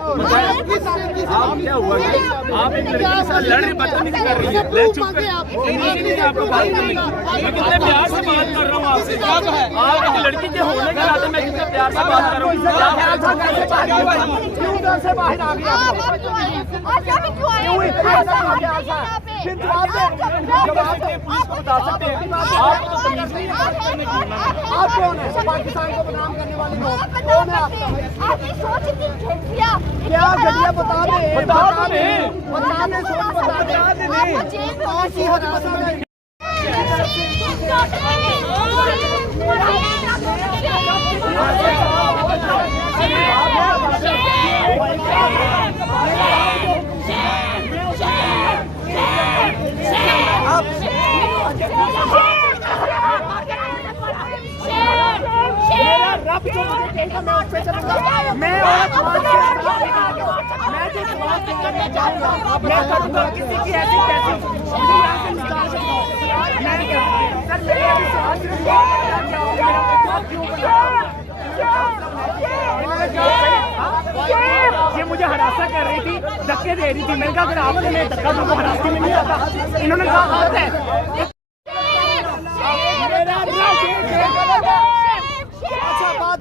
आप क्या हुआ? आप एक लड़की के साथ लड़ रही, बदतमीजी कर रही है। ले चुप कर। आपको बात करनी, मैं कितने प्यार से बात कर रहा हूँ आपसे। आप एक लड़की के होने के नाते मैं कितने प्यार से बात कर रहा हूँ। से बाहर आ गया पुलिस को बता सकते हैं। आप तो तमीज नहीं है। आप कौन है? पाकिस्तान को बदनाम करने वाले लोग कौन है? आपकी सोच इतनी घटिया क्या घटिया? बता दे, बता दे, बता दे, सोच बता दे। कौन सी हद पसंद है? मैं करूँगा किसी की ऐसी कैसी ये मुझे हरासा कर रही थी, धक्के दे रही थी। मैंने कहा अगर आपने मैं धक्का दूंगा हरासी में नहीं आता। इन्होंने कहा आदत है। अच्छा बात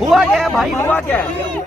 हुआ क्या है भाई? हुआ क्या है?